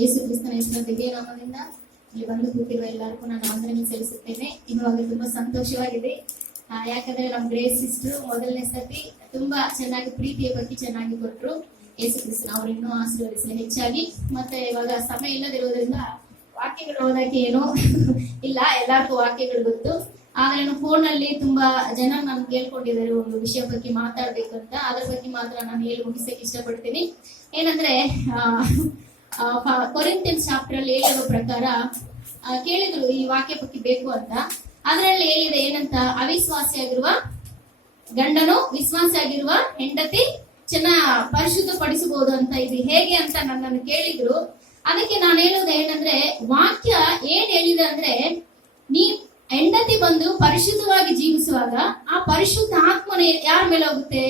ಯೇಸು ಕ್ರಿಸ್ತನ ಹೆಸರಿನ ದಿವ್ಯ ನಾಮದಿಂದ ಇಲ್ಲಿ ಬಂದು ಕೂತಿರುವ ಎಲ್ಲರಿಗೂ ನಾನು ವಂದನೆ ಸಲ್ಲಿಸುತ್ತೇನೆ. ಇವಾಗ ತುಂಬಾ ಸಂತೋಷವಾಗಿದೆ. ಯಾಕಂದ್ರೆ ನಮ್ಮ ಗ್ರೇಸ್ ಸಿಸ್ಟರ್ ಮೊದಲನೇ ಸತಿ ತುಂಬಾ ಚೆನ್ನಾಗಿ ಪ್ರೀತಿಯ ಬಗ್ಗೆ ಚೆನ್ನಾಗಿ ಕೊಟ್ಟರು. ಯೇಸು ಕ್ರಿಸ್ತನ ಅವ್ರು ಇನ್ನೂ ಆಶೀರ್ವದಿಸಲಿ ಹೆಚ್ಚಾಗಿ. ಮತ್ತೆ ಇವಾಗ ಸಮಯ ಇಲ್ಲದಿರುವುದರಿಂದ ವಾಕ್ಯಗಳು ಓದಕ್ಕೆ ಏನೋ ಇಲ್ಲ, ಎಲ್ಲರಿಗೂ ವಾಕ್ಯಗಳು ಗೊತ್ತು. ಆದ್ರೆ ನಾನು ಫೋನ್ ಅಲ್ಲಿ ತುಂಬಾ ಜನ ನಾನು ಕೇಳ್ಕೊಂಡಿದ್ದಾರೆ ಒಂದು ವಿಷಯ ಬಗ್ಗೆ ಮಾತಾಡ್ಬೇಕು ಅಂತ. ಅದ್ರ ಬಗ್ಗೆ ಮಾತ್ರ ನಾನು ಹೇಳಿ ಮುಗಿಸಕ್ಕೆ ಇಷ್ಟಪಡ್ತೀನಿ. ಏನಂದ್ರೆ ಕೊರಿಂಥಿಯನ್ಸ್ ಚಾಪ್ಟರ್ ಅಲ್ಲಿ ಹೇಳಿರೋ ಪ್ರಕಾರ ಕೇಳಿದ್ರು ಈ ವಾಕ್ಯ ಬಗ್ಗೆ ಬೇಕು ಅಂತ. ಅದರಲ್ಲಿ ಹೇಳಿದೆ ಏನಂತ, ಅವಿಶ್ವಾಸಿಯಾಗಿರುವ ಗಂಡನು ವಿಶ್ವಾಸಿಯಾಗಿರುವ ಹೆಂಡತಿ ಪರಿಶುದ್ಧ ಪಡಿಸಬಹುದು ಅಂತ. ಇದು ಹೇಗೆ ಅಂತ ನನ್ನನ್ನು ಕೇಳಿದ್ರು. ಅದಕ್ಕೆ ನಾನು ಹೇಳುವುದು ಏನಂದ್ರೆ, ವಾಕ್ಯ ಏನ್ ಹೇಳಿದೆ ಅಂದ್ರೆ, ನೀ ಹೆಂಡತಿ ಬಂದು ಪರಿಶುದ್ಧವಾಗಿ ಜೀವಿಸುವಾಗ ಆ ಪರಿಶುದ್ಧ ಆತ್ಮನ ಯಾರ ಮೇಲೆ ಹೋಗುತ್ತೆ?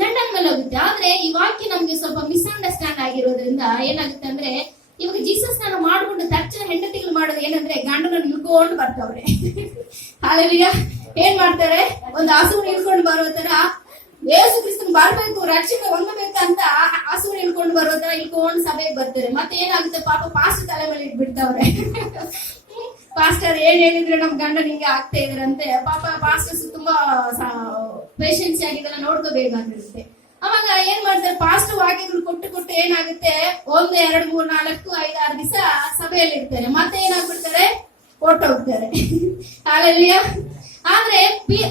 ಗಂಡನ ಮೇಲೆ ಹೋಗುತ್ತೆ. ಆದ್ರೆ ಈ ವಾಕ್ಯ ನಮ್ಗೆ ಸ್ವಲ್ಪ ಮಿಸ್ಅಂಡರ್ಸ್ಟ್ಯಾಂಡ್ ಆಗಿರೋದ್ರಿಂದ ಏನಾಗುತ್ತೆ ಅಂದ್ರೆ, ಇವಾಗ ಜೀಸಸ್ ನಾನು ಮಾಡ್ಕೊಂಡು ತಕ್ಷಣ ಹೆಂಡತಿಗಳು ಮಾಡೋದು ಏನಂದ್ರೆ, ಗಂಡನನ್ನು ಇಳ್ಕೊಂಡು ಬರ್ತವ್ರೆ. ಹಾಲೆಲೂಯಾ. ಏನ್ ಮಾಡ್ತಾರೆ, ಒಂದು ಹಸುವನ್ನು ಇಳ್ಕೊಂಡು ಬರೋ ತರ ಯೇಸು ಕ್ರಿಸ್ತನ್ ಬರ್ಬೇಕು, ರಕ್ಷಕ ಹೊಂದಬೇಕಂತ ಹಸುವನ್ನು ಇಳ್ಕೊಂಡು ಬರೋ ತರ ಇಳ್ಕೊಂಡು ಸಭೆಗೆ ಬರ್ತಾರೆ. ಮತ್ತೆ ಏನಾಗುತ್ತೆ, ಪಾಪ ಪಾಸ್ಟರ್ ತಲೆ ಮೇಲೆ ಇಟ್ಬಿಡ್ತಾವ್ರೆ. ಪಾಸ್ಟರ್ ಏನ್ ಹೇಳಿದ್ರೆ ನಮ್ ಗಂಡನ ಹಿಂಗೆ ಆಗ್ತಾ ಇದ್ರಂತೆ. ಪಾಪ ಪಾಸ್ಟರ್ಸ್ ತುಂಬಾ ಪೇಷನ್ಸ್ ಆಗಿದ್ದೆಲ್ಲ ನೋಡ್ಕೋಬೇಕಾಗಿರುತ್ತೆ. ಅವಾಗ ಏನ್ ಮಾಡ್ತಾರೆ, ಪಾಸ್ಟರ್ ವಾಕ್ಯಗಳು ಕೊಟ್ಟು ಏನಾಗುತ್ತೆ, 1 2 3 4 5 6 ದಿವಸ ಸಭೆಯಲ್ಲಿ ಇರ್ತಾರೆ. ಮತ್ತೆ ಏನಾಗ್ಬಿಡ್ತಾರೆ, ಹೊರಟೋಗ್ತಾರೆ. ಹಾಲೆಲೂಯಾ. ಆದ್ರೆ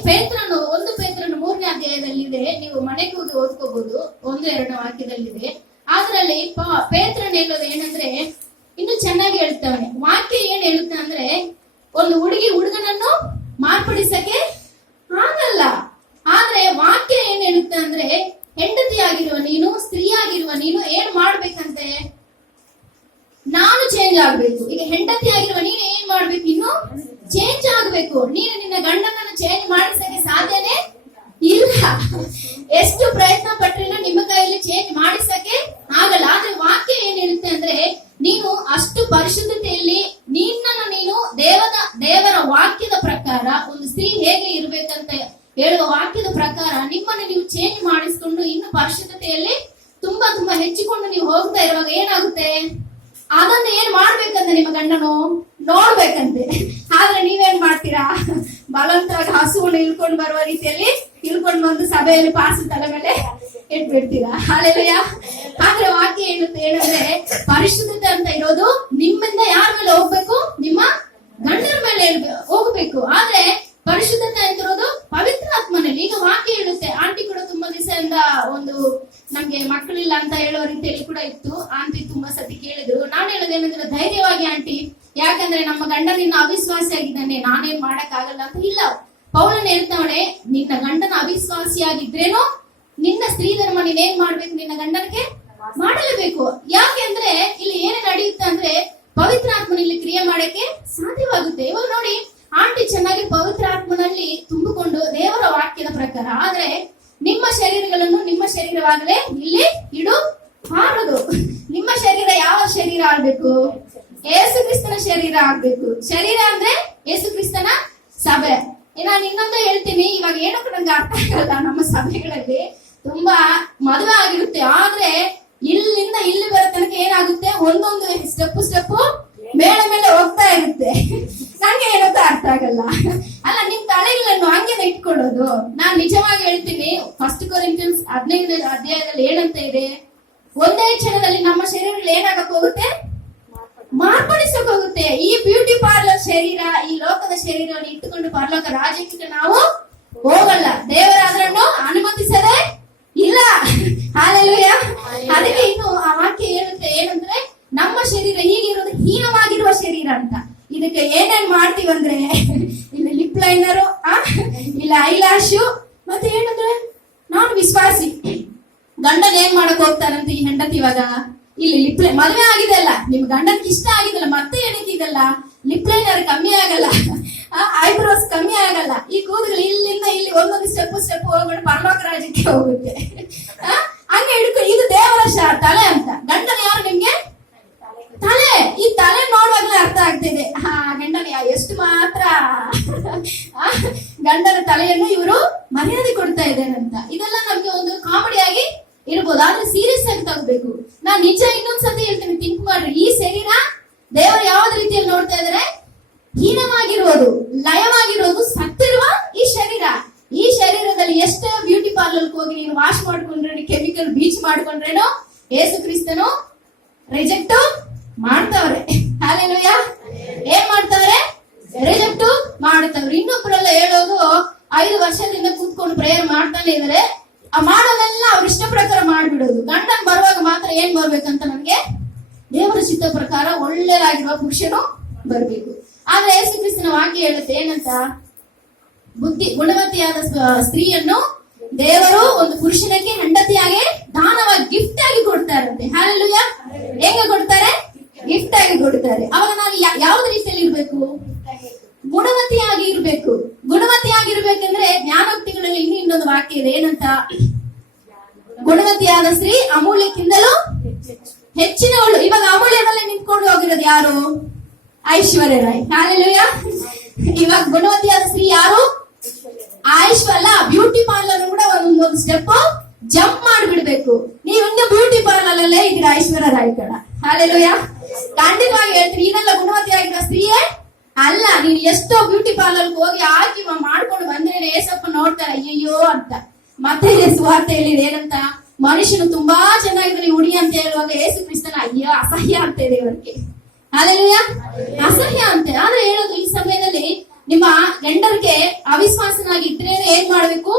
ಪೇತ್ರನು 1 ಪೇತ್ರನು 3ನೇ ಅಧ್ಯಾಯದಲ್ಲಿದೆ, ನೀವು ಮನೆಗೆ ಹೋಗಿ ಓದ್ಕೋಬಹುದು. 1 2 ವಾಕ್ಯದಲ್ಲಿದೆ. ಅದ್ರಲ್ಲಿ ಪೇತ್ರನ್ ಹೇಳೋದು ಏನಂದ್ರೆ, ಇನ್ನು ಚೆನ್ನಾಗಿ ಹೇಳ್ತಾವನೆ. ವಾಕ್ಯ ಏನ್ ಹೇಳುತ್ತೆ ಅಂದ್ರೆ, ಒಂದು ಹುಡುಗನನ್ನು ಮಾರ್ಪಡಿಸಕ್ಕೆ ಆಗಲ್ಲ. ಆದ್ರೆ ವಾಕ್ಯ ಏನ್ ಹೇಳುತ್ತೆ ಅಂದ್ರೆ, ಹೆಂಡತಿ ಆಗಿರುವ ನೀನು, ಸ್ತ್ರೀ ಆಗಿರುವ ನೀನು ಏನ್ ಮಾಡ್ಬೇಕಂತೆ, ನಾನು ಚೇಂಜ್ ಆಗ್ಬೇಕು. ಈಗ ಹೆಂಡತಿ ಆಗಿರುವ ನೀನು ಏನ್ ಮಾಡ್ಬೇಕು, ಇನ್ನು ಚೇಂಜ್ ಆಗ್ಬೇಕು. ನೀನು ನಿನ್ನ ಗಂಡನನ್ನು ಚೇಂಜ್ ಮಾಡಿಸಕ್ಕೆ ಸಾಧ್ಯನೇ ಇಲ್ಲ. ಎಷ್ಟು ಪ್ರಯತ್ನ ಪಟ್ರೇನೋ ನಿಮ್ಮ ಕೈಯಲ್ಲಿ ಚೇಂಜ್ ಮಾಡಿಸಕ್ಕೆ ಆಗಲ್ಲ. ಆದ್ರೆ ವಾಕ್ಯ ಏನ್ ಹೇಳುತ್ತೆ ಅಂದ್ರೆ, ನೀನು ಅಷ್ಟು ಪರಿಶುದ್ಧತೆಯಲ್ಲಿ ನಿನ್ನನ್ನು ನೀನು ದೇವರ ವಾಕ್ಯದ ಪ್ರಕಾರ ಒಂದು ಸ್ತ್ರೀ ಹೇಗೆ ಇರ್ಬೇಕಂತ ಹೇಳುವ ವಾಕ್ಯದ ಪ್ರಕಾರ ನಿಮ್ಮನ್ನು ನೀವು ಚೇಂಜ್ ಮಾಡಿಸ್ಕೊಂಡು ಇನ್ನು ಪರಿಶುದ್ಧತೆಯಲ್ಲಿ ತುಂಬಾ ತುಂಬಾ ಹೆಚ್ಚಿಕೊಂಡು ನೀವು ಹೋಗ್ತಾ ಇರುವಾಗ ಏನಾಗುತ್ತೆ, ಅದನ್ನ ಏನ್ ಮಾಡ್ಬೇಕಂತೆ ನಿಮ್ಮ ಗಂಡನು ನೋಡ್ಬೇಕಂತೆ. ಆದ್ರೆ ನೀವೇನ್ ಮಾಡ್ತೀರಾ, ಬಲವಂತವಾಗಿ ಹಸುವನ್ನು ಇಳ್ಕೊಂಡು ಬರುವ ರೀತಿಯಲ್ಲಿ ಇಳ್ಕೊಂಡು ಬಂದು ಸಭೆಯಲ್ಲಿ ಪಾಸ್ ತಲೆ ಮೇಲೆ ಇಟ್ಬಿಡ್ತೀರಾ. ಹಾಲೆಲೂಯಾ. ಆದ್ರೆ ವಾಕ್ಯ ಏನಂದ್ರೆ, ಪರಿಶುದ್ಧತೆ ಅಂತ ಇರೋದು ನಿಮ್ಮಿಂದ ಯಾರ ಮೇಲೆ ಹೋಗ್ಬೇಕು, ನಿಮ್ಮ ಗಂಡನ ಮೇಲೆ ಹೋಗ್ಬೇಕು. ಆದ್ರೆ ಪರಿಶುದ್ಧತೆ ಅಂತ ಇರೋದು ಪವಿತ್ರ ಆತ್ಮನಲ್ಲಿ. ಈಗ ವಾಕ್ಯ ಹೇಳುತ್ತೆ, ಆಂಟಿ ಕೂಡ ತುಂಬಾ ದಿವಸದಿಂದ ಒಂದು ನಮ್ಗೆ ಮಕ್ಕಳಿಲ್ಲ ಅಂತ ಹೇಳೋ ರೀತಿಯಲ್ಲಿ ಕೂಡ ಇತ್ತು. ಆಂಟಿ ತುಂಬಾ ಸತಿ ಕೇಳಿದ್ರು. ನಾನು ಹೇಳೋದೇನಂದ್ರೆ, ಧೈರ್ಯವಾಗಿ ಆಂಟಿ, ಯಾಕಂದ್ರೆ ನಮ್ಮ ಗಂಡ ನಿನ್ನ ಅವಿಶ್ವಾಸಿಯಾಗಿದ್ದಾನೆ, ನಾನೇನ್ ಮಾಡಕ್ ಆಗಲ್ಲ ಅಂತ ಇಲ್ಲ. ಪೌಲನ್ ಹೇಳ್ತಾವಣೆ, ನಿನ್ನ ಗಂಡನ ಅವಿಶ್ವಾಸಿಯಾಗಿದ್ರೇನು ನಿನ್ನ ಸ್ತ್ರೀ ಧರ್ಮ ನೀನೇನ್ ಮಾಡ್ಬೇಕು, ನಿನ್ನ ಗಂಡನಿಗೆ ಮಾಡಲೇಬೇಕು. ಯಾಕೆಂದ್ರೆ ಇಲ್ಲಿ ಏನೇ ನಡೆಯುತ್ತೆ ಅಂದ್ರೆ, ಪವಿತ್ರ ಆತ್ಮನಲ್ಲಿ ಕ್ರಿಯೆ ಮಾಡಕ್ಕೆ ಸಾಧ್ಯವಾಗುತ್ತೆ. ಇವಾಗ ನೋಡಿ, ಆಂಟಿ ಚೆನ್ನಾಗಿ ಪವಿತ್ರ ಆತ್ಮನಲ್ಲಿ ತುಂಬಿಕೊಂಡು ದೇವರ ವಾಕ್ಯದ ಪ್ರಕಾರ. ಆದ್ರೆ ನಿಮ್ಮ ಶರೀರಗಳನ್ನು ನಿಮ್ಮ ಶರೀರವಾಗಲೇ ಇಲ್ಲಿ ಇಡಬಾರದು. ನಿಮ್ಮ ಶರೀರ ಯಾವ ಶರೀರ ಆಗ್ಬೇಕು, ಯೇಸು ಕ್ರಿಸ್ತನ ಶರೀರ ಆಗ್ಬೇಕು. ಶರೀರ ಅಂದ್ರೆ ಯೇಸು ಕ್ರಿಸ್ತನ ಸಭೆ. ನಾನು ಇನ್ನೊಂದು ಹೇಳ್ತೀನಿ, ಇವಾಗ ಏನಕ್ಕೂ ನಂಗೆ ಅರ್ಥ ಆಗಲ್ಲ. ನಮ್ಮ ಸಭೆಗಳಲ್ಲಿ ತುಂಬಾ ಮದುವೆ ಆಗಿರುತ್ತೆ, ಆದ್ರೆ ಇಲ್ಲಿಂದ ಇಲ್ಲಿ ಬರೋ ತನಕ ಏನಾಗುತ್ತೆ, ಒಂದೊಂದು ಸ್ಟೆಪ್ ಮೇಲೆ ಹೋಗ್ತಾ ಇರುತ್ತೆ. ನಂಗೆ ಏನಂತ ಅರ್ಥ ಆಗಲ್ಲ. ಅಲ್ಲ, ನಿಮ್ ತಲೆಗಳನ್ನು ಹಂಗೇನೆ ಇಟ್ಕೊಳ್ಳೋದು. ನಾನ್ ನಿಜವಾಗಿ ಹೇಳ್ತೀನಿ, 1 ಕೊರಿಂಥಿಯನ್ಸ್ 15ನೇ ಅಧ್ಯಾಯದಲ್ಲಿ ಏನಂತ ಇದೆ, ಒಂದೇ ಕ್ಷಣದಲ್ಲಿ ನಮ್ಮ ಶರೀರಗಳು ಏನಾಗಕ್ ಹೋಗುತ್ತೆ, ಮಾರ್ಪಡಿಸಕ್ ಹೋಗುತ್ತೆ. ಈ ಬ್ಯೂಟಿ ಪಾರ್ಲರ್ ಶರೀರ, ಈ ಲೋಕದ ಶರೀರವನ್ನು ಇಟ್ಟುಕೊಂಡು ಪರಲೋಕ ರಾಜ್ಯಕ್ಕೆ ನಾವು ಹೋಗಲ್ಲ. ದೇವರಾದ್ರನ್ನು ಅನುಮತಿಸದೆ ಇಲ್ಲ. ಹಾಲೆಲೂಯಾ. ಅದಕ್ಕೆ ಇನ್ನು ಆ ವಾಕ್ಯ ಹೇಳುತ್ತೆ ಏನಂದ್ರೆ, ನಮ್ಮ ಶರೀರ ಹೀಗಿರೋದು ಹೀನವಾಗಿರುವ ಶರೀರ ಅಂತ. ಇದಕ್ಕೆ ಏನೇನ್ ಮಾಡ್ತೀವಂದ್ರೆ, ಇಲ್ಲಿ ಲಿಪ್ ಲೈನರು, ಇಲ್ಲ ಐಲಾಶು, ಮತ್ತೆ ಏನಂದ್ರೆ ನಾನು ವಿಶ್ವಾಸಿ. ಗಂಡನ್ ಏನ್ ಮಾಡಕ್ ಹೋಗ್ತಾರಂತ ಈ ಹೆಂಡತಿ ಇವಾಗ, ಇಲ್ಲಿ ಲಿಪ್ ಮದುವೆ ಆಗಿದೆ ಅಲ್ಲ, ನಿಮ್ ಗಂಡನ್ಗೆ ಇಷ್ಟ ಆಗಿದಲ್ಲ, ಮತ್ತೆ ಏನಕ್ಕೆ ಇದಲ್ಲ, ಲಿಪ್ ಲೈನರ್ ಕಮ್ಮಿ ಆಗಲ್ಲ, ಐಬ್ರೋಸ್ ಕಮ್ಮಿ ಆಗಲ್ಲ, ಈ ಕೂದಲು ಇಲ್ಲಿಂದ ಇಲ್ಲಿ ಒಂದೊಂದು ಸ್ಟೆಪ್ ಹೋಗ್ಬಿಟ್ಟು ಪರಲೋಕ ರಾಜ್ಯಕ್ಕೆ ಹೋಗುತ್ತೆ. ಹಂಗೆ ಹಿಡ್ಕೊ, ಇದು ದೇವರ ತಲೆ ಅಂತ. ಗಂಡನ ಯಾರು ನಿಮ್ಗೆ ತಲೆ. ಈ ತಲೆ ನೋಡುವಾಗ್ಲೇ ಅರ್ಥ ಆಗ್ತಿದೆ, ಗಂಡನ ಎಷ್ಟು ಮಾತ್ರ ಗಂಡನ ತಲೆಯನ್ನು ಇವರು ಮರ್ಯಾದೆ ಕೊಡ್ತಾ ಇದ್ದಾರೆ ಅಂತ. ಇದೆಲ್ಲ ನಮ್ಗೆ ಒಂದು ಕಾಮಿಡಿಯಾಗಿ ಇರ್ಬೋದು, ಆದ್ರೆ ಸೀರಿಯಸ್ ಆಗಿ ತಗೋಬೇಕು. ನಾನ್ ನಿಜ ಇನ್ನೊಂದ್ಸತಿ ಹೇಳ್ತೀನಿ, ಥಿಂಕ್ ಮಾಡ್ರಿ. ಈ ಶರೀರ ದೇವರು ಯಾವ್ದು ರೀತಿಯಲ್ಲಿ ನೋಡ್ತಾ ಇದಾರೆ? ಹೀನವಾಗಿರೋದು, ಲಯವಾಗಿರೋದು, ಸತ್ತಿರುವ ಈ ಶರೀರ. ಈ ಶರೀರದಲ್ಲಿ ಎಷ್ಟೇ ಬ್ಯೂಟಿ ಪಾರ್ಲರ್ ಹೋಗಿ ನೀನು ವಾಶ್ ಮಾಡ್ಕೊಂಡ್ರೆ, ಕೆಮಿಕಲ್ ಬೀಚ್ ಮಾಡ್ಕೊಂಡ್ರೇನೋ ಯೇಸು ಕ್ರಿಸ್ತನು ರಿಜೆಕ್ಟ್ ಮಾಡ್ತಾವ್ರೆ. ಹಲ್ಲೆಲೂಯಾ. ಏನ್ ಮಾಡ್ತಾವ್ರೆ? ರಿಜೆಕ್ಟ್ ಮಾಡ್ತಾವ್ರೆ. ಇನ್ನೊಬ್ಬರೆಲ್ಲ ಹೇಳೋದು 5 ವರ್ಷದಿಂದ ಕೂತ್ಕೊಂಡು ಪ್ರೇಯರ್ ಮಾಡ್ತಾನೆ ಇದಾರೆ, ಆ ಮಾಡೋದೆಲ್ಲ ಅವ್ರ ಇಷ್ಟ ಪ್ರಕಾರ ಮಾಡ್ಬಿಡೋದು. ಗಂಡನ್ ಬರುವಾಗ ಮಾತ್ರ ಏನ್ ಬರ್ಬೇಕಂತ ನನ್ಗೆ ದೇವರ ಚಿತ್ತ ಪ್ರಕಾರ ಒಳ್ಳೆದಾಗಿರುವ ಪುರುಷನು ಬರ್ಬೇಕು. ಆದ್ರೆ ಯೇಸು ಕ್ರಿಸ್ತನ ವಾಕ್ಯ ಹೇಳುತ್ತೆ ಏನಂತ? ಗುಣವತಿಯಾದ ಸ್ತ್ರೀಯನ್ನು ದೇವರು ಒಂದು ಪುರುಷನಿಗೆ ಹೆಂಡತಿಯಾಗಿ ದಾನವಾಗಿ ಗಿಫ್ಟ್ ಆಗಿ ಕೊಡ್ತಾರಂತೆ. ಹಲ್ಲೆಲೂಯಾ. ಹೆಂಗ ಕೊಡ್ತಾರೆ? ಗಿಫ್ಟ್ ಆಗಿ ಕೊಡ್ತಾರೆ. ಅವಾಗ ನಾನು ಯಾವ್ದು ರೀತಿಯಲ್ಲಿ ಇರ್ಬೇಕು? ಗುಣವತಿಯಾಗಿ ಇರ್ಬೇಕು. ಗುಣವತಿಯಾಗಿರ್ಬೇಕಂದ್ರೆ ಜ್ಞಾನೋಕ್ತಿಗಳಲ್ಲಿ ಇನ್ನೊಂದು ವಾಕ್ಯ ಇದೆ ಏನಂತ? ಗುಣವತಿಯಾದ ಸ್ತ್ರೀ ಅಮೂಲ್ಯಕ್ಕಿಂತಲೂ ಹೆಚ್ಚಿನವಳು. ಇವಾಗ ಅಮೂಲ್ಯದಲ್ಲಿ ನಿಂತ್ಕೊಂಡು ಹೋಗಿರೋದು ಯಾರು? ಐಶ್ವರ್ಯ ರಾಯ್. ಹಲ್ಲೆಲೂಯಾ. ಇವಾಗ ಗುಣವತಿಯಾದ ಸ್ತ್ರೀ ಯಾರು? ಐಶ್ವರ್ಯ. ಬ್ಯೂಟಿ ಪಾರ್ಲರ್ ಕೂಡ ಒಂದೊಂದು ಸ್ಟೆಪ್ ಜಂಪ್ ಮಾಡಿಬಿಡ್ಬೇಕು. ನೀವು ಇನ್ನು ಬ್ಯೂಟಿ ಪಾರ್ಲರ್ ಅಲ್ಲೇ ಇದೀರ ಐಶ್ವರ್ಯ ರಾಯ್ ಕಡ. ಹಲ್ಲೆಲೂಯಾ. ಖಂಡಿತವಾಗಿ ಹೇಳ್ತೀರಿ, ಇದೆಲ್ಲ ಗುಣವತಿಯಾಗಿರೋ ಸ್ತ್ರೀಯೇ ಅಲ್ಲ. ನೀನು ಎಷ್ಟೋ ಬ್ಯೂಟಿ ಪಾರ್ಲರ್ ಹೋಗಿ ಹಾಕಿ ಮಾಡ್ಕೊಂಡು ಬಂದ್ರೆ ಏಸಪ್ಪ ನೋಡ್ತಾರೆ ಅಯ್ಯಯ್ಯೋ ಅಂತ. ಮತ್ತೆ ಸುವಾರ್ಥ ಹೇಳಿದೆ ಏನಂತ? ಮನುಷ್ಯನು ತುಂಬಾ ಚೆನ್ನಾಗಿದ್ರೆ ಹುಡಿ ಅಂತ ಹೇಳುವಾಗ ಯೇಸು ಕ್ರಿಸ್ತನ ಅಯ್ಯೋ ಅಸಹ್ಯ ಅಂತ ಇದೆ ಇವರಿಗೆ. ಹಲ್ಲೆಲೂಯಾ. ಅಸಹ್ಯ ಅಂತೆ. ಆದ್ರೆ ಹೇಳೋದು ಈ ಸಮಯದಲ್ಲಿ ನಿಮ್ಮ ಗಂಡರಿಗೆ ಅವಿಶ್ವಾಸನಾಗಿ ಇದ್ರೆ ಏನ್ ಮಾಡ್ಬೇಕು?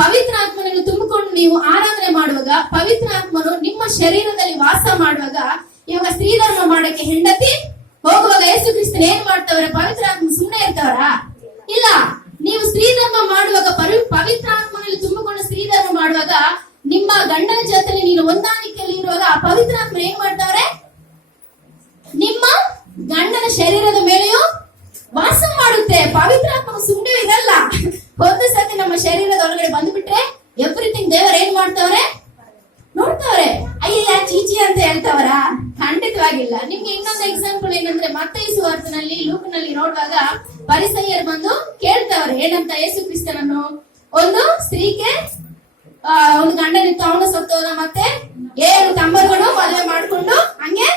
ಪವಿತ್ರ ಆತ್ಮನನ್ನು ತುಂಬಿಕೊಂಡು ನೀವು ಆರಾಧನೆ ಮಾಡುವಾಗ, ಪವಿತ್ರ ಆತ್ಮನು ನಿಮ್ಮ ಶರೀರದಲ್ಲಿ ವಾಸ ಮಾಡುವಾಗ, ಇವಾಗ ಸ್ತ್ರೀಧರ್ಮ ಮಾಡಕ್ಕೆ ಹೆಂಡತಿ ಹೋಗುವಾಗ ಯೇಸು ಕ್ರಿಸ್ತನ್ ಏನ್ ಮಾಡ್ತಾವ್ರೆ? ಪವಿತ್ರ ಆತ್ಮ ಸುಮ್ಮನೆ ಇರ್ತಾವ್ರ? ಇಲ್ಲ. ನೀವು ಸ್ತ್ರೀಧರ್ಮ ಮಾಡುವಾಗ, ಪವಿತ್ರ ಆತ್ಮನಲ್ಲಿ ತುಂಬಿಕೊಂಡು ಸ್ತ್ರೀಧರ್ಮ ಮಾಡುವಾಗ, ನಿಮ್ಮ ಗಂಡನ ಜೊತೆ ನೀನು ಹೊಂದಾಣಿಕೆಯಲ್ಲಿ ಇರುವಾಗ ಆ ಪವಿತ್ರ ಆತ್ಮ ಏನ್ ಮಾಡ್ತಾವ್ರೆ? ನಿಮ್ಮ ಗಂಡನ ಶರೀರದ ಮೇಲೆಯೂ ವಾಸ ಮಾಡುತ್ತೆ. ಪವಿತ್ರ ಆತ್ಮ ಸುಮ್ಮನೆ ಇರಲ್ಲ. ಒಂದು ಸತಿ ನಮ್ಮ ಶರೀರದ ಒಳಗಡೆ ಬಂದ್ಬಿಟ್ರೆ ಎವ್ರಿಥಿಂಗ್ ದೇವರು ಏನ್ ಮಾಡ್ತಾವ್ರೆ? ನೋಡ್ತಾವ್ರೆ. ಅಯ್ಯ ಚೀಚಿ ಅಂತ ಹೇಳ್ತಾವ್ರ? ಖಂಡಿತವಾಗಿಲ್ಲ. ನಿಮ್ಗೆ ಇನ್ನೊಂದು ಎಕ್ಸಾಂಪಲ್ ಏನಂದ್ರೆ, ಮತ್ತಾಯ ಸುವಾರ್ತೆನಲ್ಲಿ ಲೂಕನಲ್ಲಿ ನೋಡುವಾಗ ಪರಿಸಯ್ಯರು ಬಂದು ಕೇಳ್ತಾವ್ರೆ ಏನಂತ? ಯೇಸು ಕ್ರಿಸ್ತನನ್ನು ಒಂದು ಸ್ತ್ರೀಗೆ ಒಂದು ಗಂಡನಿತ್ತು, ಅವನು ಸತ್ತೋದ, ಮತ್ತೆ 7 ತಮ್ಮರುಗಳು ಮದುವೆ ಮಾಡ್ಕೊಂಡು ಹಂಗೆ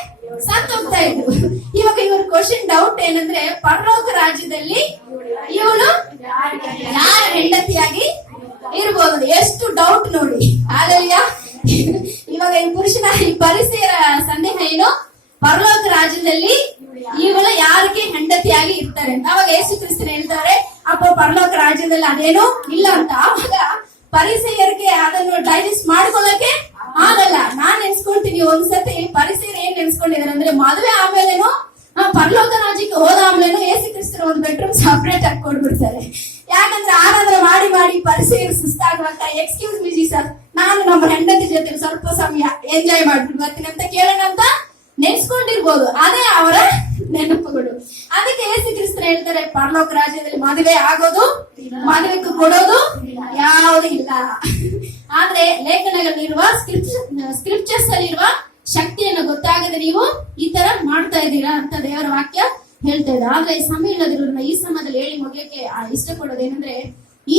ಸತ್ತು ಹೋಗ್ತಾ ಇದ್ರು. ಇವಾಗ ಇವ್ರ ಕ್ವಶನ್ ಡೌಟ್ ಏನಂದ್ರೆ, ಪರಲೋಕ ರಾಜ್ಯದಲ್ಲಿ ಇವಳು ಯಾರ ಹೆಂಡತಿಯಾಗಿ ಇರ್ಬೋದು? ಎಷ್ಟು ಡೌಟ್ ನೋಡಿ. ಹಾಲೆಲೂಯಾ. ಇವಾಗ ಈ ಪುರುಷನ ಈ ಪರಿಸರ ಸಂದೇಹ ಏನು? ಪರಲೋಕ ರಾಜ್ಯದಲ್ಲಿ ಇವಳು ಯಾರಿಗೆ ಹೆಂಡತಿಯಾಗಿ ಇರ್ತಾರೆ ಅಂತ. ಅವಾಗ ಯೇಸು ಕ್ರಿಸ್ತನ್ ಹೇಳ್ತಾರೆ, ಅಪ್ಪ ಪರಲೋಕ ರಾಜ್ಯದಲ್ಲಿ ಅದೇನು ಇಲ್ಲ ಅಂತ. ಅವಾಗ ಪರಿಸೆಯರಿಗೆ ಅದನ್ನು ಡೈಜೆಸ್ಟ್ ಮಾಡ್ಕೊಳ್ಳಕ್ಕೆ ಆಗಲ್ಲ. ನಾನ್ ನೆನ್ಸ್ಕೊಳ್ತೀನಿ ಒಂದ್ಸತಿ ಪರಿಸೆಯರು ಏನ್ ನೆನ್ಸ್ಕೊಂಡಿದಾರೆ ಅಂದ್ರೆ, ಮದುವೆ ಆಮೇಲೆನು ಪರಲೋಕ ರಾಜ್ಯಕ್ಕೆ ಹೋದ ಆಮೇಲೆ ಯೇಸು ಕ್ರಿಸ್ತನ ಒಂದು ಬೆಡ್ರೂಮ್ ಸಪರೇಟ್ ಆಗಿ ಕೊಡ್ಬಿಡ್ತಾರೆ. ಯಾಕಂದ್ರೆ ಆರಾಧನೆ ಮಾಡಿ ಮಾಡಿ ಪರಿಸೆಯರು ಸುಸ್ತಾಗುವಾಗ, ಎಕ್ಸ್ಕ್ಯೂಸ್ ಮಿ ಜೀಸಸ್, ನಾನು ನಮ್ಮ ಹೆಂಡತಿ ಜೊತೆ ಸ್ವಲ್ಪ ಸಮಯ ಎಂಜಾಯ್ ಮಾಡ್ಬಿಟ್ಟು ಬರ್ತೀನಿ ಅಂತ ಕೇಳೋಣ ಅಂತ ನೆನ್ಸ್ಕೊಂಡಿರ್ಬೋದು. ಅದೇ ಅವರ ನೆನಪುಗಳು. ಅದಕ್ಕೆ ಯೇಸು ಕ್ರಿಸ್ತರು ಹೇಳ್ತಾರೆ, ಪರಲೋಕ ರಾಜ್ಯದಲ್ಲಿ ಮದುವೆ ಆಗೋದು, ಮದುವೆಗೆ ಕೊಡೋದು ಯಾವುದೂ ಇಲ್ಲ. ಆದ್ರೆ ಲೇಖನಗಳಲ್ಲಿರುವ ಸ್ಕ್ರಿಪ್ಚರ್ಸ್ ಅಲ್ಲಿರುವ ಶಕ್ತಿಯನ್ನು ಗೊತ್ತಾಗದೆ ನೀವು ಈ ತರ ಮಾಡ್ತಾ ಇದ್ದೀರಾ ಅಂತ ದೇವರ ವಾಕ್ಯ ಹೇಳ್ತಾ ಇದೆ. ಆದ್ರೆ ಸಮಯ ಇಲ್ಲದಿರೋದ್ರಿಂದ ಈ ಸಮಯದಲ್ಲಿ ಹೇಳಿ ಮುಗಿಯಕ್ಕೆ ಇಷ್ಟಪಡೋದೇನಂದ್ರೆ,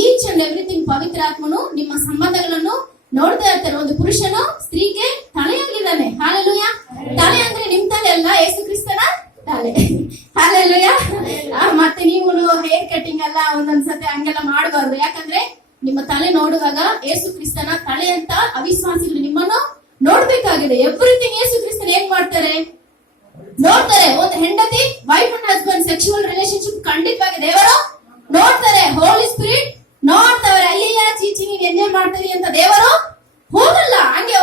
ಈಚ್ ಅಂಡ್ ಎವ್ರಿಥಿಂಗ್ ಪವಿತ್ರ ಆತ್ಮನು ನಿಮ್ಮ ಸಂಬಂಧಗಳನ್ನು ನೋಡ್ತಾ ಇರ್ತಾರೆ. ಒಂದು ಪುರುಷನು ಸ್ತ್ರೀಗೆ ತಲೆಯಾಗಿದ್ದಾನೆ. ಹಲ್ಲೆಲೂಯಾ. ತಲೆ ಅಂದ್ರೆ ನಿಮ್ ತಲೆ ಅಲ್ಲ, ಯೇಸು ಕ್ರಿಸ್ತನ ತಲೆ. ಹಲ್ಲೆಲೂಯಾ. ಮತ್ತೆ ನೀವು ಹೇರ್ ಕಟಿಂಗ್ ಎಲ್ಲ ಒಂದೊಂದ್ಸತಿ ಹಂಗೆಲ್ಲ ಮಾಡಬಾರ್ದು. ಯಾಕಂದ್ರೆ ನಿಮ್ಮ ತಲೆ ನೋಡುವಾಗ ಯೇಸು ಕ್ರಿಸ್ತನ ತಲೆ ಅಂತ ಅವಿಶ್ವಾಸಿಗಳು ನಿಮ್ಮನ್ನು ನೋಡ್ಬೇಕಾಗಿದೆ. ಎವ್ರಿಥಿಂಗ್ ಯೇಸು ಕ್ರಿಸ್ತನ್ ಏನ್ ಮಾಡ್ತಾರೆ? ನೋಡ್ತಾರೆ. ಒಂದು ಹೆಂಡತಿ, wife and husband sexual relationship ಖಂಡಿತವಾಗಿ ದೇವರು ನೋಡ್ತಾರೆ. ಹೋಲಿ ಸ್ಪಿರಿಟ್ ನೋಡ್ತಾವ್ರೆ. ಅಯ್ಯಯ್ಯ ಚೀಚಿ ನೀನ್ ಎಂಜಾಯ್ ಮಾಡ್ತೀರಿ ಅಂತ ದೇವರು ಹೋಗಲ್ಲ. ಹಂಗೆ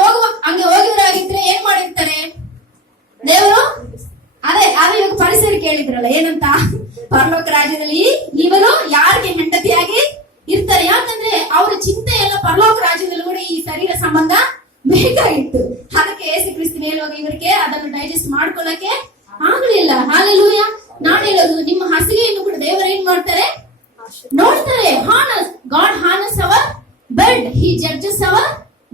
ಹೋಗಿದ್ರಾಗಿದ್ರೆ ಏನ್ ಮಾಡಿರ್ತಾರೆ ದೇವರು? ಅದೇ ಇವಾಗ ಪರಿಸರ ಕೇಳಿದ್ರಲ್ಲ ಏನಂತ? ಪರಲೋಕ ರಾಜ್ಯದಲ್ಲಿ ಇವರು ಯಾರಿಗೆ ಹೆಂಡತಿಯಾಗಿ ಇರ್ತಾರೆ? ಯಾಕಂದ್ರೆ ಅವರ ಚಿಂತೆ ಎಲ್ಲ ಪರಲೋಕ ರಾಜ್ಯದಲ್ಲಿ ಕೂಡ ಈ ಶರೀರ ಸಂಬಂಧ ಬೇಕಾಗಿತ್ತು. ಅದಕ್ಕೆ ಯೇಸು ಕ್ರಿಸ್ತನ್ ಹೇಳುವಾಗ ಇವರಿಗೆ ಅದನ್ನು ಡೈಜೆಸ್ಟ್ ಮಾಡ್ಕೊಳ್ಳಕ್ಕೆ ಆಗ್ಲಿಲ್ಲ. ಹಲ್ಲೆಲೂಯಾ. ನಾನು ಹೇಳೋದು, ನಿಮ್ಮ ಹಾಸಿಗೆಯನ್ನು ಕೂಡ ದೇವರು ಏನ್ ಮಾಡ್ತಾರೆ? ನೋಡ್ತಾರೆ. ಗಾಡ್ ಹಾನಸ್ ಅವರ್ ಬೆಡ್, ಹಿ ಜಡ್ಜಸ್ ಅವರ್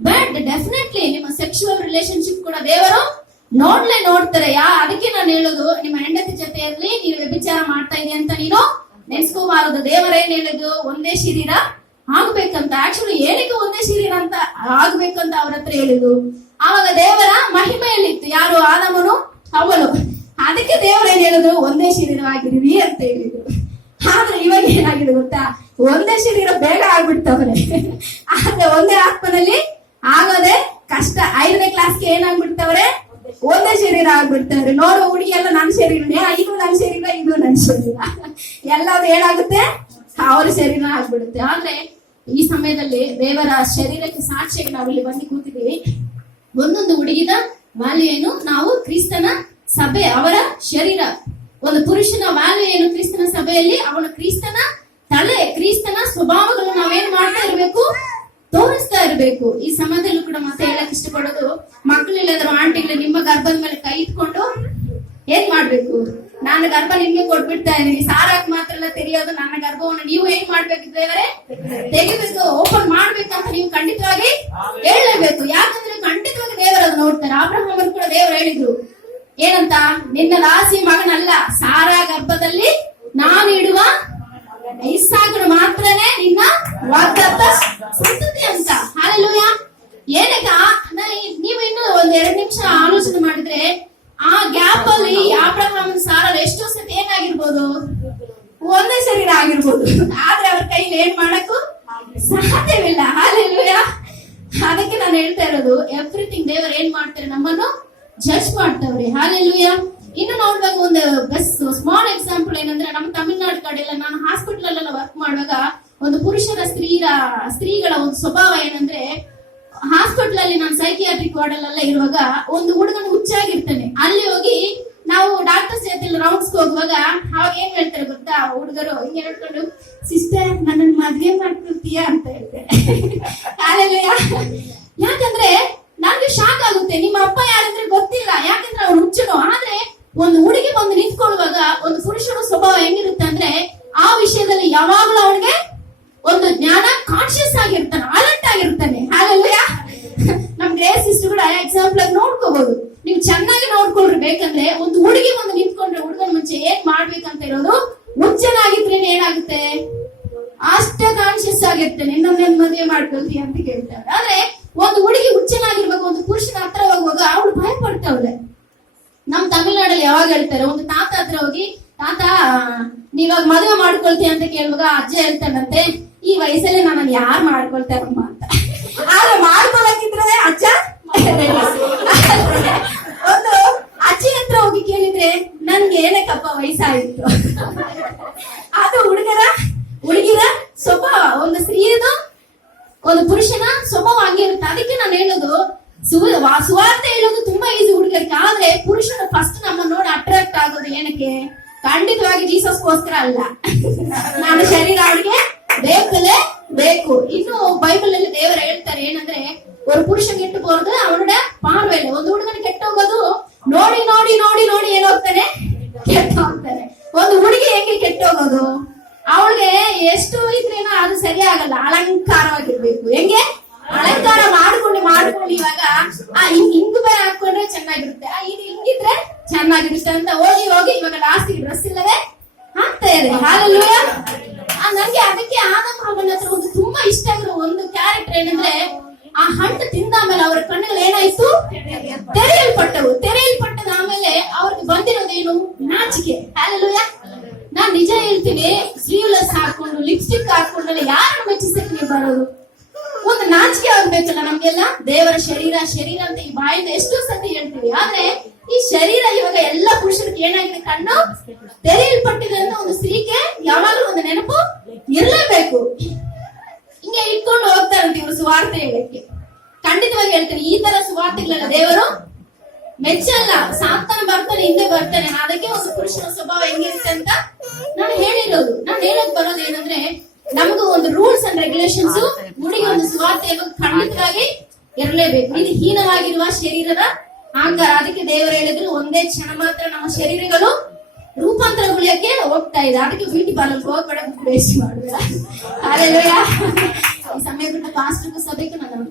ಬೆಡ್. ಡೆಫಿನೆಟ್ಲಿ ನಿಮ್ಮ ಸೆಕ್ಸುವಲ್ ರಿಲೇಶನ್ಶಿಪ್ ಕೂಡ ದೇವರು ನೋಡ್ತಾರೆ. ಅದಕ್ಕೆ ನಾನು ಹೇಳೋದು, ನಿಮ್ಮ ಹೆಂಡತಿ ಜೊತೆಯಲ್ಲಿ ನೀನು ವ್ಯಭಿಚಾರ ಮಾಡ್ತಾ ಇದೀಯ ಅಂತ ನೀನು ನೆನ್ಸ್ಕೋಬಾರದು. ದೇವರೇನ್ ಹೇಳೋದು? ಒಂದೇ ಶರೀರ ಆಗ್ಬೇಕಂತ. ಆಕ್ಚುಲಿ ಏನಕ್ಕೆ ಒಂದೇ ಶರೀರ ಅಂತ ಆಗ್ಬೇಕಂತ ಅವ್ರ ಹತ್ರ ಹೇಳಿದ್ರು? ಆವಾಗ ದೇವರ ಮಹಿಮೆಯಲ್ಲಿತ್ತು ಯಾರು? ಆದಾಮನು ಹವ್ವನು. ಅದಕ್ಕೆ ದೇವರು ಏನ್ ಹೇಳಿದ್ರು? ಒಂದೇ ಶರೀರವಾಗಿರ್ವಿ ಅಂತ ಹೇಳಿದ್ರು. ಆದ್ರೆ ಇವಾಗ ಏನಾಗಿದೆ ಗೊತ್ತಾ? ಒಂದೇ ಶರೀರ ಬೇಗ ಆಗ್ಬಿಡ್ತವ್ರೆ, ಆದ್ರೆ ಒಂದೇ ಆತ್ಮನಲ್ಲಿ ಆಗೋದೇ ಕಷ್ಟ. 5ನೇ ಕ್ಲಾಸ್ಗೆ ಏನಾಗ್ಬಿಡ್ತವ್ರೆ? ಒಂದೇ ಶರೀರ ಆಗ್ಬಿಡ್ತವ್ರೆ. ನೋಡೋ ಹುಡುಗಿ ಎಲ್ಲ ನನ್ನ ಶರೀರನೇ, ಇದು ನನ್ನ ಶರೀರ, ಇದು ನನ್ನ ಶರೀರ, ಎಲ್ಲಾದ್ರು ಏನಾಗುತ್ತೆ? ಅವ್ರ ಶರೀರ ಆಗ್ಬಿಡುತ್ತೆ. ಆದ್ರೆ ಈ ಸಮಯದಲ್ಲಿ ದೇವರ ಶರೀರಕ್ಕೆ ಸಾಕ್ಷಿಯಾಗಿ ನಾವು ಇಲ್ಲಿ ಬಂದು ಕೂತಿದ್ದೀವಿ. ಒಂದೊಂದು ಹುಡುಗಿದ ವ್ಯಾಲ್ಯೂ ಏನು? ನಾವು ಕ್ರಿಸ್ತನ ಸಭೆ, ಅವರ ಶರೀರ. ಒಂದು ಪುರುಷನ ವ್ಯಾಲ್ಯೂ ಏನು ಕ್ರಿಸ್ತನ ಸಭೆಯಲ್ಲಿ? ಅವನ ಕ್ರಿಸ್ತನ ತಲೆ, ಕ್ರಿಸ್ತನ ಸ್ವಭಾವಗಳು ನಾವೇನ್ ಮಾಡ್ತಾ ಇರ್ಬೇಕು? ತೋರಿಸ್ತಾ ಇರ್ಬೇಕು. ಈ ಸಮಯದಲ್ಲೂ ಕೂಡ ಮತ್ತೆ ಹೇಳಕ್ ಇಷ್ಟಪಡೋದು, ಮಕ್ಕಳಿಲ್ಲದ್ರು ಆಂಟಿಗಳು ನಿಮ್ಮ ಗರ್ಭದ ಮೇಲೆ ಕೈ ಇಟ್ಕೊಂಡು ಏನ್ ಮಾಡ್ಬೇಕು? ನಾನು ಗರ್ಭ ನಿಮ್ಗೆ ಕೊಟ್ಬಿಡ್ತಾ ಇದೀನಿ, ಸಾರಾಕ್ ಮಾತ್ರ ಎಲ್ಲ ತೆರೆಯೋದು, ನನ್ನ ಗರ್ಭವನ್ನು ನೀವು ಏನ್ ಮಾಡ್ಬೇಕು? ದೇವರೇ ತೆಗಿಬೇಕು, ಓಪನ್ ಮಾಡ್ಬೇಕಂತ ನೀವು ಖಂಡಿತವಾಗಿ ಹೇಳಲೇಬೇಕು. ಯಾಕಂದ್ರೆ ಖಂಡಿತವಾಗಿ ದೇವರು ಅದು ನೋಡ್ತಾರೆ. ಅಬ್ರಹಾಮರು ಕೂಡ ದೇವರು ಹೇಳಿದ್ರು ಏನಂತ? ನಿನ್ನ ದಾಸಿ ಮಗನಲ್ಲ, ಸಾರಾ ಗರ್ಭದಲ್ಲಿ ನಾನು ಇಡುವ ಇಸಾಕನು ಮಾತ್ರನೇ ನಿನ್ನ ವಾಗ್ದತ್ತ ಸಂತತಿ ಅಂತ. ಹಲ್ಲೆಲೂಯಾ. ಏನಕ್ಕ? ನೀವು ಇನ್ನು ಒಂದ್ 2 ನಿಮಿಷ ಆಲೋಚನೆ ಮಾಡಿದ್ರೆ ಆ ಗ್ಯಾಪ್ ಅಲ್ಲಿ ಅಬ್ರಹಾಮನ ಸಾರಲ್ಲಿ ಎಷ್ಟೋ ಸತಿ ಏನಾಗಿರ್ಬೋದು? ಒಂದೇ ಶರೀರ ಆಗಿರ್ಬೋದು. ಆದ್ರೆ ಅವ್ರ ಕೈಲಿ ಏನ್ ಮಾಡಕ್ಕೂ ಸಾಧ್ಯವಿಲ್ಲ. ಹಲ್ಲೆಲೂಯಾ. ಅದಕ್ಕೆ ನಾನು ಹೇಳ್ತಾ ಇರೋದು, ಎವ್ರಿಥಿಂಗ್ ದೇವರು ಏನ್ ಮಾಡ್ತಾರೆ? ನಮ್ಮನ್ನು ಜಡ್ಜ್ ಮಾಡ್ತಾವ್ರಿ. ಹಲ್ಲೆಲೂಯಾ. ಇನ್ನು ನೋಡ್ಬೇಕು ಒಂದು ಬೆಸ್ಟ್ ಸ್ಮಾಲ್ ಎಕ್ಸಾಂಪಲ್ ಏನಂದ್ರೆ, ನಮ್ಮ ತಮಿಳ್ನಾಡು ಕಡೆ ಎಲ್ಲ ನಾನು ಹಾಸ್ಪಿಟಲ್ ಅಲ್ಲೆಲ್ಲ ವರ್ಕ್ ಮಾಡುವಾಗ ಒಂದು ಪುರುಷರ ಸ್ತ್ರೀಗಳ ಒಂದು ಸ್ವಭಾವ ಏನಂದ್ರೆ, ಹಾಸ್ಪಿಟಲ್ ಅಲ್ಲಿ ನಾನು ಸೈಕಿಯಾಟ್ರಿಕ್ ವಾರ್ಡ್ ಅಲ್ಲೆಲ್ಲ ಇರುವಾಗ ಒಂದು ಹುಡುಗನ ಹುಚ್ಚಾಗಿರ್ತಾನೆ. ಅಲ್ಲಿ ಹೋಗಿ ನಾವು ಡಾಕ್ಟರ್ಸ್ ಜೊತೆ ರೌಂಡ್ಸ್ ಹೋಗುವಾಗ ಅವಾಗ ಏನ್ ಹೇಳ್ತಾರೆ ಗೊತ್ತಾ? ಹುಡುಗರು ಹಿಂಗೆ ಹೇಳ್ಕೊಂಡು, ಸಿಸ್ಟರ್ ನನ್ನ ಮದ್ವೆ ಮಾಡ್ಕೊಳ್ತೀಯಾ ಅಂತ ಹೇಳ್ತಾರೆ. ಯಾಕಂದ್ರೆ ನನ್ಗೆ ಶಾಕ್ ಆಗುತ್ತೆ. ನಿಮ್ಮ ಅಪ್ಪ ಯಾರಂದ್ರೆ ಗೊತ್ತಿಲ್ಲ, ಯಾಕಂದ್ರೆ ಅವ್ರು ಹುಚ್ಚನು. ಆದ್ರೆ ಒಂದು ಹುಡುಗಿ ಬಂದು ನಿಂತ್ಕೊಳ್ಳುವಾಗ ಒಂದು ಪುರುಷನ ಸ್ವಭಾವ ಹೆಂಗಿರುತ್ತೆ ಅಂದ್ರೆ, ಆ ವಿಷಯದಲ್ಲಿ ಯಾವಾಗ್ಲೂ ಅವನಿಗೆ ಒಂದು ಜ್ಞಾನ, ಕಾನ್ಶಿಯಸ್ ಆಗಿರ್ತಾನೆ, ಅಲರ್ಟ್ ಆಗಿರ್ತಾನೆ. ಹಾಲೆಲೂಯಾ. ನಮ್ ಗ್ರೇಸ್ ಸಿಸ್ಟರ್ ಕೂಡ ಎಕ್ಸಾಂಪಲ್ ಆಗಿ ನೋಡ್ಕೋಬಹುದು. ನೀವು ಚೆನ್ನಾಗಿ ನೋಡ್ಕೊಳ್ರಿ. ಬೇಕಂದ್ರೆ ಒಂದು ಹುಡುಗಿ ಬಂದು ನಿಂತ್ಕೊಂಡ್ರೆ ಹುಡುಗನ ಮುಂಚೆ ಏನ್ ಮಾಡ್ಬೇಕಂತ ಇರೋದು, ಹುಚ್ಚನಾಗಿದ್ರೆ ಏನಾಗುತ್ತೆ? ಅಷ್ಟೇ ಕಾನ್ಶಿಯಸ್ ಆಗಿರ್ತಾನೆ. ಇನ್ನೊಂದೇನ್ ಮದುವೆ ಮಾಡ್ಕೊಳ್ತೀಯ ಅಂತ ಕೇಳ್ತಾರೆ. ಆದ್ರೆ ಒಂದು ಹುಡುಗಿ ಹುಚ್ಚನಾಗಿರ್ಬೇಕು. ಒಂದು ಪುರುಷನ ಹತ್ರ ಹೋಗುವಾಗ ಅವಳು ಭಯ ಪಡ್ತಾವಳೆ. ನಮ್ ತಮಿಳ್ನಾಡಲ್ಲಿ ಯಾವಾಗ ಹೇಳ್ತಾರೆ, ಒಂದು ತಾತ ಹತ್ರ ಹೋಗಿ, ತಾತ ನೀವಾಗ ಮದುವೆ ಮಾಡ್ಕೊಳ್ತೀಯ ಅಂತ ಕೇಳುವಾಗ ಅಜ್ಜ ಹೇಳ್ತಾನಂತೆ, ಈ ವಯಸ್ಸಲ್ಲಿ ನಾನು ಯಾರು ಮಾಡ್ಕೊಳ್ತಾರಮ್ಮ ಅಂತ. ಆದ್ರೆ ಮಾಡ್ಕೊಳಕಿದ್ರೆ ಅಜ್ಜ ಒಂದು ಅಜ್ಜಿ ಹತ್ರ ಹೋಗಿ ಕೇಳಿದ್ರೆ, ನನ್ಗೆ ಏನಕ್ಕಪ್ಪ ವಯಸ್ಸಾಗಿತ್ತು. ಅದು ಹುಡುಗಿರ ಸ್ವಭಾವ. ಒಂದು ಸ್ತ್ರೀಯದು ಒಂದು ಪುರುಷನ ಸ್ವಭಾವ ಹಂಗಿರುತ್ತೆ. ಅದಕ್ಕೆ ನಾನು ಹೇಳೋದು, ಸುವಾರ್ತೆ ಹೇಳೋದು ತುಂಬಾ ಈಸಿ ಹುಡುಗರಿಗೆ. ಆದ್ರೆ ಪುರುಷನ ಫಸ್ಟ್ ನಮ್ಮ ನೋಡಿ ಅಟ್ರಾಕ್ಟ್ ಆಗೋದು ಏನಕ್ಕೆ? ಖಂಡಿತವಾಗಿ ಜೀಸಸ್ಗೋಸ್ಕರ ಅಲ್ಲ, ನಾನು ಶರೀರ ಅವಳಿಗೆ ಬೇಕಲೇ ಬೇಕು. ಇನ್ನು ಬೈಬಲ್ ಅಲ್ಲಿ ದೇವರು ಹೇಳ್ತಾರೆ ಏನಂದ್ರೆ, ಒಂದು ಪುರುಷ ಕೆಟ್ಟು ಹೋಗೋದು ಅವನ ಪಾರ್ವೇಲೆ. ಒಂದು ಹುಡುಗನ ಕೆಟ್ಟ ಹೋಗೋದು ನೋಡಿ ನೋಡಿ ನೋಡಿ ನೋಡಿ ಏನಾಗ್ತಾನೆ? ಕೆಟ್ಟ ಹೋಗ್ತಾನೆ. ಒಂದು ಹುಡುಗಿ ಹೆಂಗೆ ಕೆಟ್ಟ ಹೋಗೋದು? ಅವಳಿಗೆ ಎಷ್ಟು ಇದ್ರೇನೋ ಅದು ಸರಿ ಆಗಲ್ಲ, ಅಲಂಕಾರವಾಗಿರ್ಬೇಕು. ಹೆಂಗೆ ಅಲಂಕಾರ ಮಾಡ್ಕೊಂಡು ಇವಾಗ ಹಿಂಗ್ ಬೇರೆ ಹಾಕೊಂಡ್ರೆ ಚೆನ್ನಾಗಿರುತ್ತೆ, ಇದು ಹಿಂಗಿದ್ರೆ ಚೆನ್ನಾಗಿರುತ್ತೆ ಅಂತ ಹೋಗಿ ಇವಾಗ ಲಾಸ್ಟ್ ಡ್ರೆಸ್ ಇಲ್ಲದೆ ಹಾಕ್ತಾ ಇದೆ. ಹಾಲೆಲೂಯಾ. ನನ್ಗೆ ಅದಕ್ಕೆ ಆದಮ್ರವನ ಹತ್ರ ಒಂದು ತುಂಬಾ ಇಷ್ಟ ಆಗಿರೋ ಒಂದು ಕ್ಯಾರೆಕ್ಟರ್ ಏನಂದ್ರೆ, ಆ ಹಣ್ಣು ತಿಂದಾದ್ಮೇಲೆ ಅವರ ಕಣ್ಣುಗಳು ಏನಾಯ್ತು? ತೆರೆಯಲ್ಪಟ್ಟದ ಆಮೇಲೆ ಅವ್ರಿಗೆ ಬಂದಿರೋದೇನು? ನಾಚಿಕೆ. ಹಾಲೆಲೂಯಾ. ನಾನ್ ನಿಜ ಹೇಳ್ತೀನಿ, ಸ್ಲೀವ್ಲೆಸ್ ಹಾಕೊಂಡು ಲಿಪ್ಸ್ಟಿಕ್ ಹಾಕೊಂಡಲ್ಲ ಯಾರನ್ನು ಮೆಚ್ಚಿಸಕ್ಕೆ ನೀವು ಬರೋದು? ಒಂದು ನಾಚಿಕೆ ಆಗ್ಬೇಕಲ್ಲ ನಮ್ಗೆಲ್ಲ. ದೇವರ ಶರೀರ ಅಂತ ಈ ಬಾಯಿಂದ ಎಷ್ಟೋ ಸತಿ ಹೇಳ್ತೀವಿ. ಆದ್ರೆ ಈ ಶರೀರ ಇವಾಗ ಎಲ್ಲ ಪುರುಷರಿಗೆ ಏನಾಗಿದೆ? ಕಣ್ಣು ತೆರೆಯಲ್ಪಟ್ಟಿದೆ ಅಂತ ಒಂದು ಸ್ತ್ರೀಗೆ ಯಾವಾಗಲೂ ಒಂದು ನೆನಪು ಇರಲೇಬೇಕು. ಹಿಂಗೆ ಇಟ್ಕೊಂಡು ಹೋಗ್ತಾರಂತೆ ಇವರು ಸುವಾರ್ತೆ ಹೇಳಕ್ಕೆ. ಖಂಡಿತವಾಗಿ ಹೇಳ್ತಾರೆ, ಈ ತರ ಸುವಾರ್ತೆಗಳೆಲ್ಲ ದೇವರು ಮೆಚ್ಚಲ್ಲ. ಸಾತಾನ ಬರ್ತಾನೆ, ಹಿಂದೆ ಬರ್ತಾನೆ. ಅದಕ್ಕೆ ಒಂದು ಪುರುಷನ ಸ್ವಭಾವ ಹೆಂಗಿರುತ್ತೆ ಅಂತ ನಾನು ಹೇಳಿರೋದು. ನಾನು ಹೇಳಕ್ ಬರೋದು ಏನಂದ್ರೆ, ನಮಗೂ ಒಂದು ರೂಲ್ಸ್ ಅಂಡ್ ರೆಗ್ಯುಲೇಷನ್ಸ್ ಹುಡುಗಿ ಒಂದು ಸುವಾರ್ತೆ ಖಂಡಿತವಾಗಿ ಇರಲೇಬೇಕು. ಇದು ಹೀನವಾಗಿರುವ ಶರೀರದ ಆಂಗಾರ. ಅದಕ್ಕೆ ದೇವರು ಹೇಳಿದ್ರು, ಒಂದೇ ಕ್ಷಣ ಮಾತ್ರ ನಮ್ಮ ಶರೀರಗಳು ರೂಪಾಂತರಗೊಳ್ಳಕ್ಕೆ ಹೋಗ್ತಾ ಇದೆ. ಅದಕ್ಕೆ ಬ್ಯೂಟಿ ಪಾರ್ಲರ್ ಹೋಗ್ಬೇಡ, ವೇಸ್ಟ್ ಮಾಡಬೇಡ. ಹಾಲೆಲೂಯಾ. ಈ ಸಮಯ ಬಿಟ್ಟು ಪಾಸ್ಟರ್ಗೂ ಸಭೆಗೂ ನಾನು